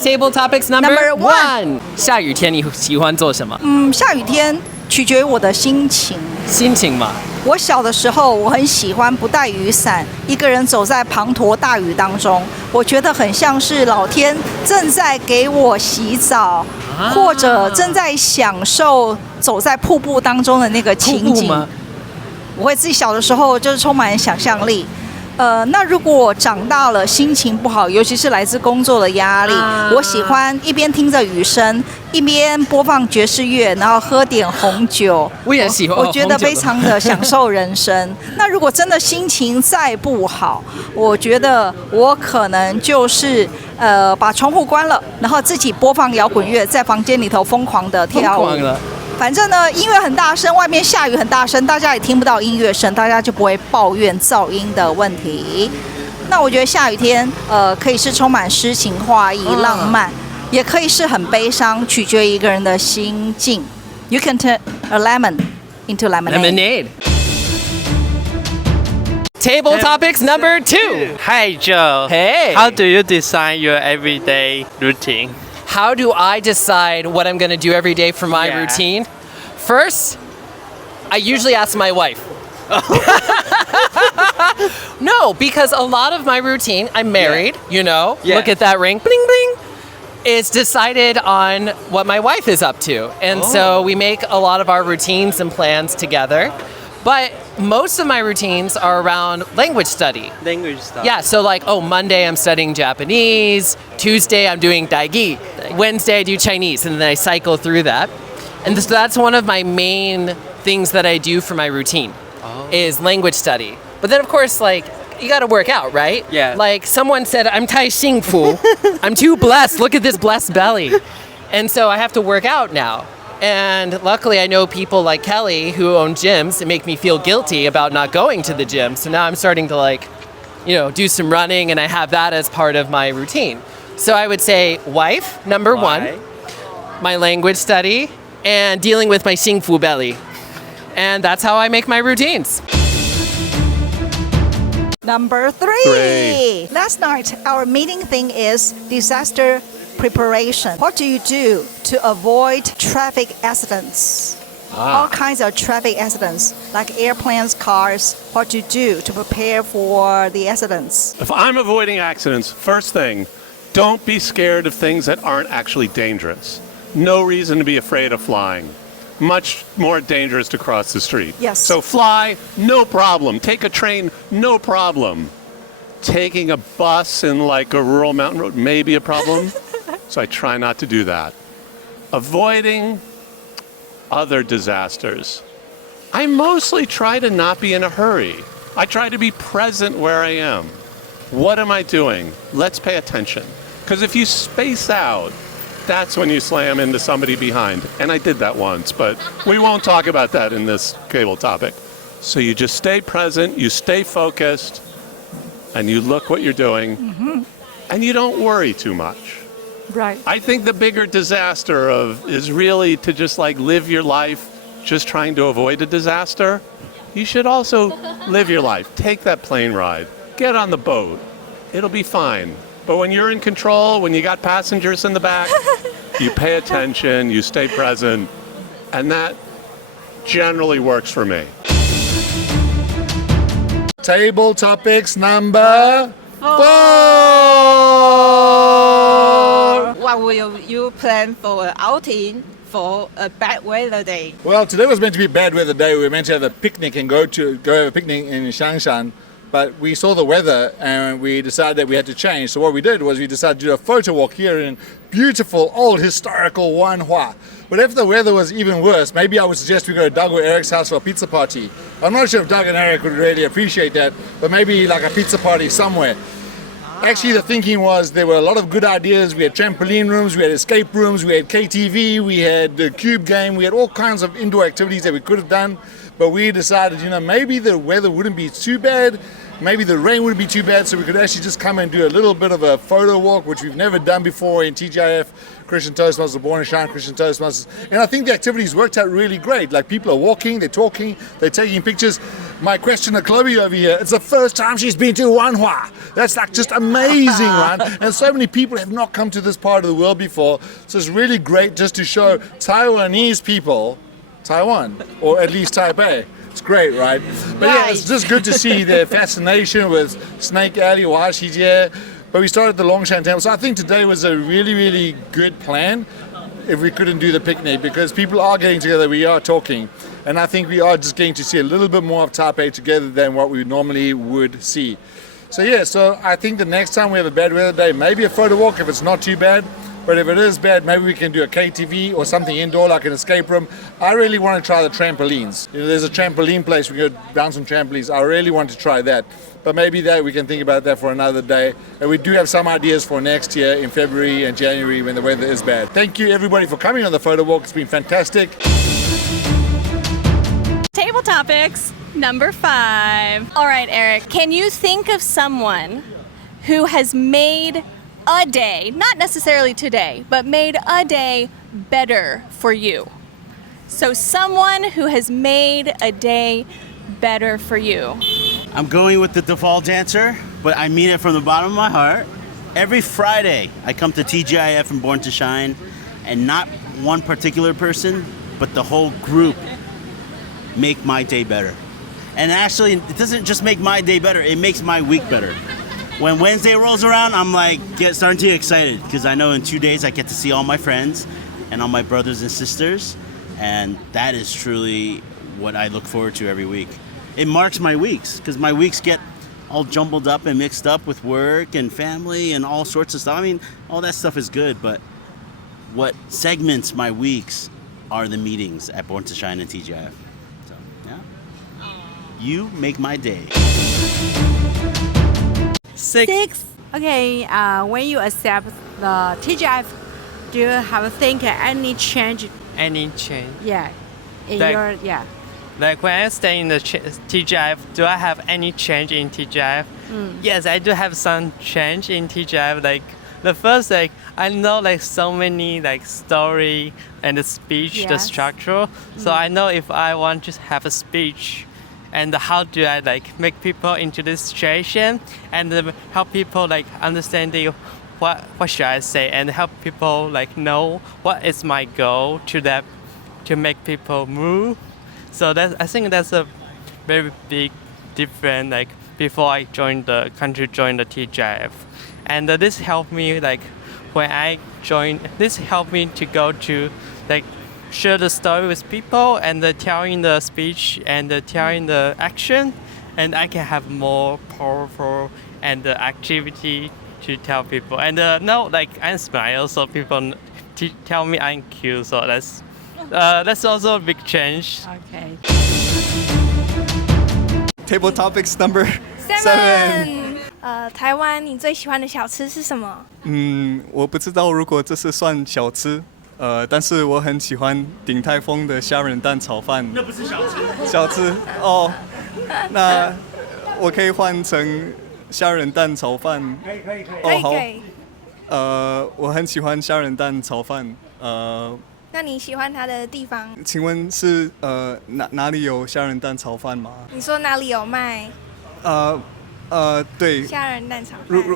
Table topics number Number one. 下雨天你喜欢做什么？下雨天取决于我的心情。心情嘛。我小的时候，我很喜欢不带雨伞，一个人走在滂沱大雨当中，我觉得很像是老天正在给我洗澡，或者正在享受走在瀑布当中的那个情景。我会自己小的时候就是充满想象力。那如果长大了心情不好，尤其是来自工作的压力，我喜欢一边听着雨声，一边播放爵士乐，然后喝点红酒。我也喜欢，我觉得非常的享受人生。那如果真的心情再不好，我觉得我可能就是把窗户关了，然后自己播放摇滚乐，在房间里头疯狂的跳舞。反正呢，音乐很大声，外面下雨很大声，大家也听不到音乐声，大家就不会抱怨噪音的问题。那我觉得下雨天，可以是充满诗情画意、浪漫，也可以是很悲伤，取决于一个人的心境。You can turn a lemon into lemonade. Table topics number two. Hi, Joe. Hey. How do you design your everyday routine? How do I decide what I'm going to do every day for my routine? First, I usually ask my wife. No, because a lot of my routine, I'm married, you know, look at that ring, bling, bling. It's decided on what my wife is up to. And so we make a lot of our routines and plans together. But most of my routines are around language study. Yeah, so like, Monday I'm studying Japanese, Tuesday I'm doing Daigi, Wednesday I do Chinese, and then I cycle through that. And so that's one of my main things that I do for my routine, is language study. But then of course, like, you gotta work out, right? Yeah. Like someone said, I'm Tai Xing Fu. I'm too blessed, look at this blessed belly. And so I have to work out now. And luckily, I know people like Kelly who own gyms and make me feel guilty about not going to the gym. So now I'm starting to do some running, and I have that as part of my routine. So I would say wife, number one, my language study, and dealing with my Xing Fu belly. And that's how I make my routines. Number three. Last night, our meeting thing is disaster preparation. What do you do to avoid traffic accidents? All kinds of traffic accidents, like airplanes, cars. What do you do to prepare for the accidents? If I'm avoiding accidents, first thing, don't be scared of things that aren't actually dangerous. No reason to be afraid of flying. Much more dangerous to cross the street. Yes. So fly, no problem. Take a train, no problem. Taking a bus in like a rural mountain road may be a problem. So I try not to do that. Avoiding other disasters. I mostly try to not be in a hurry. I try to be present where I am. What am I doing? Let's pay attention. Because if you space out, that's when you slam into somebody behind. And I did that once, but we won't talk about that in this cable topic. So you just stay present, you stay focused, and you look what you're doing, and you don't worry too much. Right. I think the bigger disaster is really to just like live your life just trying to avoid a disaster. You should also live your life. Take that plane ride. Get on the boat. It'll be fine. But when you're in control, when you got passengers in the back, you pay attention, you stay present, and that generally works for me. Table topics number 4. What will you plan for an outing for a bad weather day? Well, today was meant to be bad weather day. We were meant to have a picnic and go have a picnic in Shangshan, but we saw the weather and we decided that we had to change. So what we did was we decided to do a photo walk here in beautiful old historical Wanhua. But if the weather was even worse, maybe I would suggest we go to Doug or Eric's house for a pizza party. I'm not sure if Doug and Eric would really appreciate that, but maybe like a pizza party somewhere. Actually, the thinking was there were a lot of good ideas. We had trampoline rooms, we had escape rooms, we had KTV, we had the cube game, we had all kinds of indoor activities that we could have done. But we decided, maybe the weather wouldn't be too bad, maybe the rain wouldn't be too bad, so we could actually just come and do a little bit of a photo walk, which we've never done before in TGIF, Christian Toastmasters, Born and Shine Christian Toastmasters. And I think the activities worked out really great. Like people are walking, they're talking, they're taking pictures. my questioner Chloe over here, it's the first time she's been to Wanhua. That's like just amazing, right? And so many people have not come to this part of the world before. So it's really great just to show Taiwanese people Taiwan, or at least Taipei. It's great, right? But yeah, it's just good to see their fascination with Snake Alley or Hashijie. But we started the Longshan Temple. So I think today was a really, really good plan if we couldn't do the picnic, because people are getting together, we are talking. And I think we are just getting to see a little bit more of Taipei together than what we normally would see. So yeah, so I think the next time we have a bad weather day, maybe a photo walk if it's not too bad. But if it is bad, maybe we can do a KTV or something indoor like an escape room. I really want to try the trampolines. You know, there's a trampoline place, we go bounce on trampolines. I really want to try that. But maybe that we can think about that for another day. And we do have some ideas for next year in February and January when the weather is bad. Thank you everybody for coming on the photo walk. It's been fantastic. Table topics number 5. All right, Eric, can you think of someone who has made a day, not necessarily today, but made a day better for you? So someone who has made a day better for you. I'm going with the default answer, but I mean it from the bottom of my heart. Every Friday, I come to TGIF and Born to Shine, and not one particular person, but the whole group make my day better. And actually, it doesn't just make my day better, it makes my week better. When Wednesday rolls around, I'm like starting to get excited because I know in 2 days I get to see all my friends and all my brothers and sisters, and that is truly what I look forward to every week. It marks my weeks because my weeks get all jumbled up and mixed up with work and family and all sorts of stuff. I mean, all that stuff is good, but what segments my weeks are the meetings at Born to Shine and TGIF. So, yeah. You make my day. 6. Okay, when you accept the TGIF, do you have to think any change? Any change? Yeah, in Like- your Like when I stay in the TGIF, do I have any change in TGIF? Yes, I do have some change in TGIF. Like the first, like I know like so many like story and the speech, the Yes. structure. So I know if I want to have a speech, and how do I like make people into this situation and help people like understanding what should I say and help people like know what is my goal to that to make people move. So I think that's a very big difference like before I joined the TGIF. And this helped me like when I joined, this helped me to go to like share the story with people and telling the speech and telling the action, and I can have more powerful and activity to tell people. And now like I smile, so people tell me I'm cute. So that's also a big change. Okay. Table topics number 7. 台湾你最喜欢的小吃是什么？我不知道如果这是算小吃，但是我很喜欢鼎泰丰的虾仁蛋炒饭。那不是小吃。小吃哦，那我可以换成虾仁蛋炒饭。可以。好。我很喜欢虾仁蛋炒饭。那你喜欢它的地方？请问是哪里有虾仁蛋炒饭吗？你说哪里有卖？对。虾仁蛋炒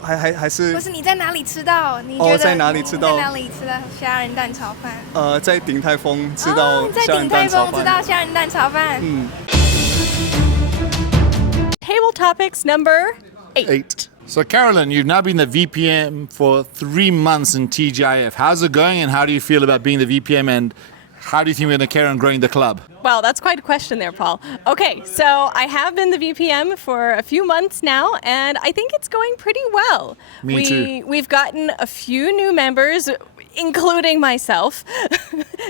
饭。还是？不是你在哪里吃到？你觉得在哪里吃到？在哪里吃到虾仁蛋炒饭？在鼎泰丰吃到在鼎泰丰吃到虾仁蛋炒饭。Table topics number 8. So Carolyn, you've now been the VPM for 3 months in TGIF. How's it going and how do you feel about being the VPM and how do you think we're going to carry on growing the club? Well, that's quite a question there, Paul. Okay, so I have been the VPM for a few months now, and I think it's going pretty well. Me too. We've gotten a few new members, including myself.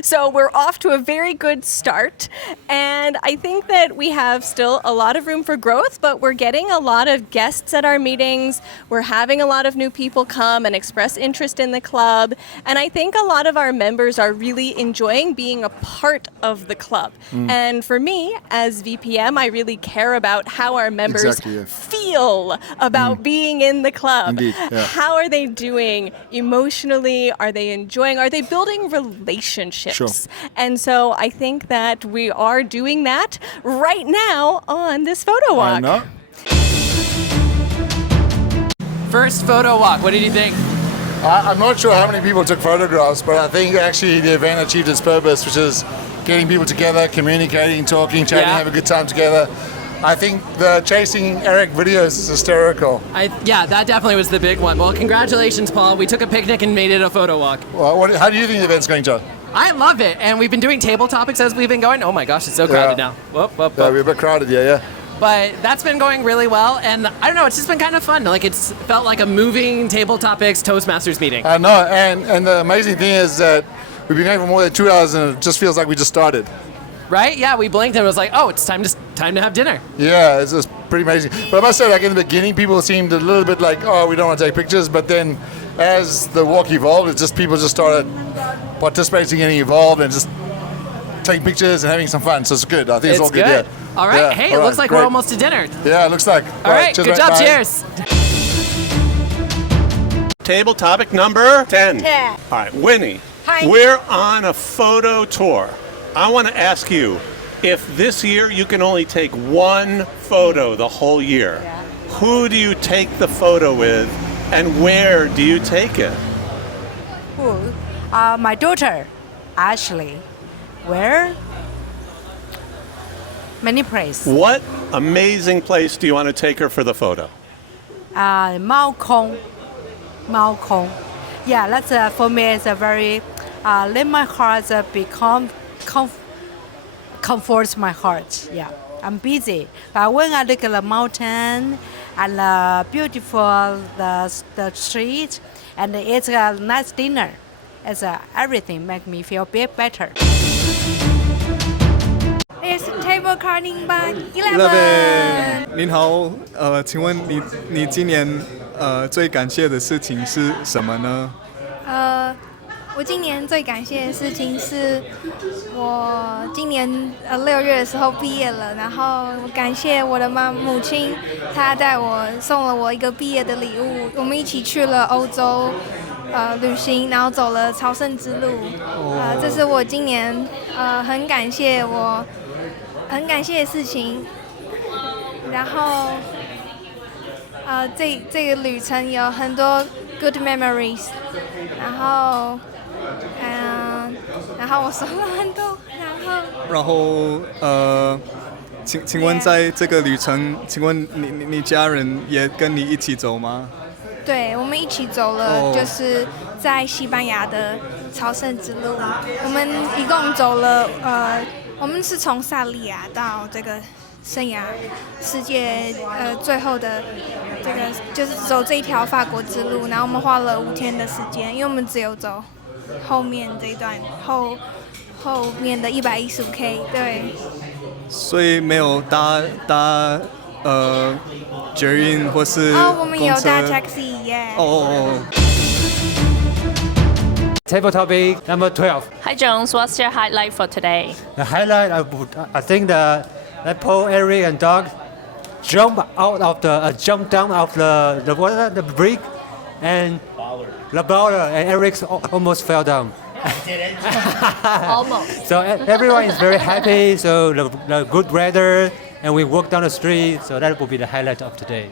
So we're off to a very good start. And I think that we have still a lot of room for growth, but we're getting a lot of guests at our meetings. We're having a lot of new people come and express interest in the club. And I think a lot of our members are really enjoying being a part of the club. And for me, as VPM, I really care about how our members feel about being in the club. Indeed, yeah. How are they doing emotionally? Are they enjoying? Are they building relationships? Sure. And so I think that we are doing that right now on this photo walk. I know. First photo walk. What did you think? I'm not sure how many people took photographs, but I think actually the event achieved its purpose, which is getting people together, communicating, talking, chatting, have a good time together. I think the chasing Eric videos is hysterical. Yeah, that definitely was the big one. Well, congratulations, Paul. We took a picnic and made it a photo walk. Well, how do you think the event's going, John? I love it. And we've been doing table topics as we've been going. Oh my gosh, it's so crowded now. Whoop, whoop, Yeah, whoop. we're a bit crowded, yeah. But that's been going really well. And I don't know, it's just been kind of fun. Like, it's felt like a moving table topics Toastmasters meeting. I know, and the amazing thing is that we've been going for more than 2 hours and it just feels like we just started. Right? Yeah, we blinked and it was like, oh, it's time to have dinner. Yeah, it's just pretty amazing. But I must say, like in the beginning, people seemed a little bit like, oh, we don't want to take pictures. But then as the walk evolved, it's just people just started participating and involved and just taking pictures and having some fun. So it's good. I think it's all good. Yeah. All right. Yeah. Hey, All it looks right, like great. we're almost to dinner. Yeah, it looks like. All right. cheers, Good mate. job. Bye. Cheers. Table topic number 10. 10. All right, Winnie, Hi. we're on a photo tour. I want to ask you, if this year you can only take one photo the whole year, who do you take the photo with and where do you take it? Who? My daughter, Ashley. Where? Many places. What amazing place do you want to take her for the photo? Mao Kong. Yeah, that's for me. It's a very let my heart become comforts my heart. Yeah, I'm busy, but when I look at the mountain and the beautiful the street and it's a nice dinner, it's everything make me feel better. It's table carding by 11. 您好，请问你今年最感谢的事情是什么呢？我今年最感谢的事情是我今年6月的时候毕业了，然后我感谢我的母亲，她带我送了我一个毕业的礼物，我们一起去了欧洲旅行，然后走了朝圣之路。这是我今年很感谢的事情。然后这个旅程有很多 good memories， 然后我收了很多，然后请问在这个旅程，请问你家人也跟你一起走吗？对，我们一起走了，就是在西班牙的朝圣之路。我们一共走了我们是从萨利亚到这个生涯世界最后的这个就是走这一条法国之路，然后我们花了5天的时间，因为我们只有走后面这一段后面的115K， 对。所以没有搭捷运或是我们有搭 taxi， 耶。Table topic number 12. Hi Jones, what's your highlight for today? The highlight, I think that Paul, Eric, and Doug jumped down out of the water, the brick, and the bowler and Eric almost fell down. Almost. So everyone is very happy. So the good weather, and we walk down the street. So that will be the highlight of today.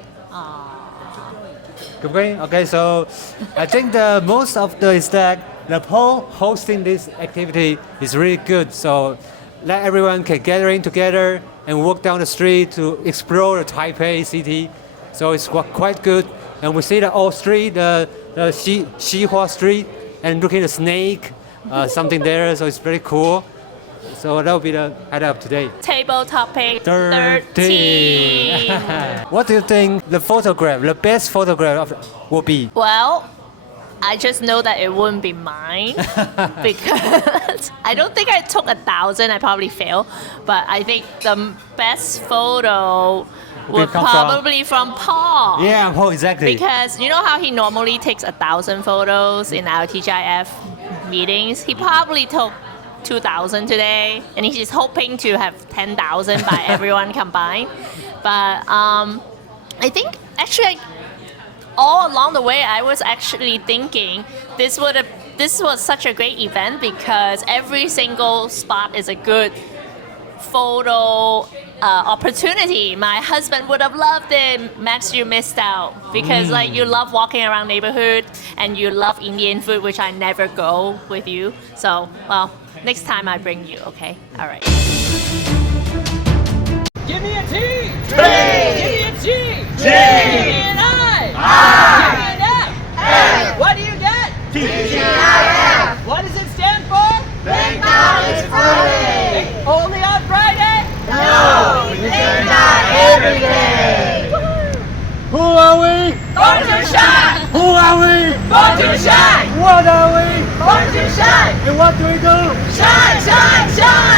Okay, so I think the most of is that the Paul hosting this activity is really good. So let everyone can gathering together and walk down the street to explore the Taipei city. So it's quite good. And we see the old street, the Xihua street, and looking at the snake, something there. So it's very cool. So that will be the highlight of today. Table topic 13. What do you think the best photograph will be? Well, I just know that it wouldn't be mine because I don't think I took 1,000. I probably failed. But I think the best photo would probably from Paul. Yeah, Paul, exactly. Because you know how he normally takes 1,000 photos in our TGIF meetings? He probably took 2,000 today, and he's hoping to have 10,000 by everyone combined. But I think actually all along the way I was actually thinking this would this was such a great event because every single spot is a good photo opportunity. My husband would have loved it. Max, you missed out because like you love walking around neighborhood and you love Indian food, which I never go with you. So, well, next time I bring you, okay? All right. Give me a T! T! Give me a G! G! Give me an I! I! Give me an F! F! What do you get? TGIF! What does it stand for? Thank God it's Friday! Only on Friday? No! Thank God every day! Who are we? Born to shine! Who are we? Born to shine! What are we? Born to shine! And what do we do? Shine, shine, shine!